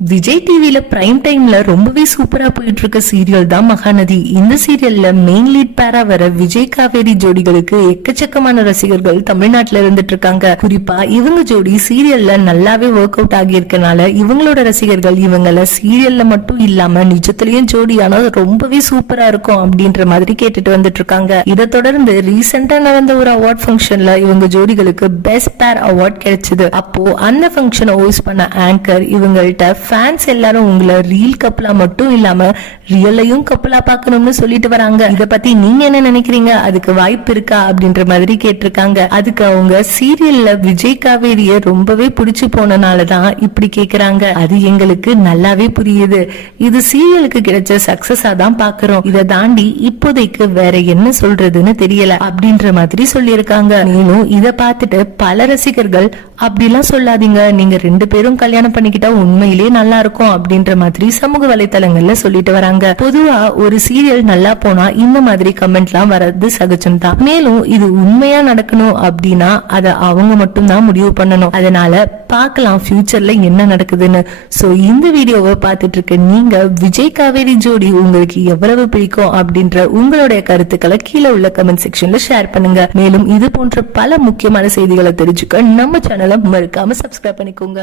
விஜய் டிவில பிரைம் டைம்ல ரொம்பவே சூப்பரா போயிட்டு இருக்க சீரியல் தான் மகாநதி. இந்த சீரியல்ல மெயின் லீட் பேரா வர விஜய் காவேரி ஜோடிகளுக்கு எக்கச்சக்கமான ரசிகர்கள் தமிழ்நாட்டுல இருந்துட்டு இருக்காங்க குறிப்பா இவங்க ஜோடி சீரியல்ல நல்லாவே ஒர்க் அவுட் ஆகியிருக்கனால இவங்களோட ரசிகர்கள் இவங்கள சீரியல்ல மட்டும் இல்லாம நிஜத்திலயும் ஜோடியான ரொம்பவே சூப்பரா இருக்கும் அப்படின்ற மாதிரி கேட்டுட்டு வந்துட்டு இருக்காங்க இதை தொடர்ந்து ரீசெண்டா நடந்த ஒரு அவார்ட் ஃபங்க்ஷன்ல இவங்க ஜோடிகளுக்கு பெஸ்ட் பேர் அவார்ட் கிடைச்சது. அப்போ அந்த ஃபங்க்ஷனை ஹோஸ்ட் பண்ண ஆங்கர் இவங்கள்ட்ட ஃபேன்ஸ் எல்லாரும் உங்களை ரீல் கப்பலா மட்டும் இல்லாம ரியலையும் கப்பலா பார்க்கணும்னு சொல்லிட்டு வராங்க. இத பத்தி நீங்க என்ன நினைக்கிறீங்க? அதுக்கு வாய்ப்பு இருக்கா? அப்படின்ற மாதிரி கேட்டிருக்காங்க. அதுக்கு அவங்க சீரியல்ல விஜய் காவேரிய ரொம்பவே பிடிச்சு போனனாலதான் இப்படி கேக்குறாங்க. அது எங்களுக்கு நல்லாவே புரியுது. இது சீரியலுக்கு கிடைச்ச சக்சஸா தான் பாக்குறோம். இதை தாண்டி இப்போதைக்கு வேற என்ன சொல்றதுன்னு தெரியல அப்படின்ற மாதிரி சொல்லியிருக்காங்க. மேலும் இத பார்த்துட்டு பல ரசிகர்கள் அப்படிலாம் சொல்லாதீங்க. நீங்க ரெண்டு பேரும் கல்யாணம் பண்ணிக்கிட்டா உண்மையிலேயே நல்லா இருக்கும் அப்படின்ற மாதிரி சமூக வலைத்தளங்கள்ல சொல்லிட்டு வராங்க. பொதுவா ஒரு சீரியல் நல்லா போனா இந்த மாதிரி கமெண்ட்லாம் வர்றது சகஜம் தான் மேலும் இது உண்மையா நடக்கணும் அப்படின்னா அத அவங்க மட்டும் தான் முடிவு பண்ணணும். அதனால பார்க்கலாம் ஃபியூச்சர்ல என்ன நடக்குதுன்னு. சோ இந்த வீடியோவை பார்த்துட்டு இருக்க நீங்க விஜய் காவேரி ஜோடி உங்களுக்கு எவ்வளவு பிடிக்கும் அப்படின்ற உங்களுடைய கருத்துக்களை கீழே உள்ள கமெண்ட் செக்ஷன்ல ஷேர் பண்ணுங்க. மேலும் இது போன்ற பல முக்கியமான செய்திகளை தெரிஞ்சுக்க நம்ம சேனலை மறக்காம சப்ஸ்கிரைப் பண்ணிக்கோங்க.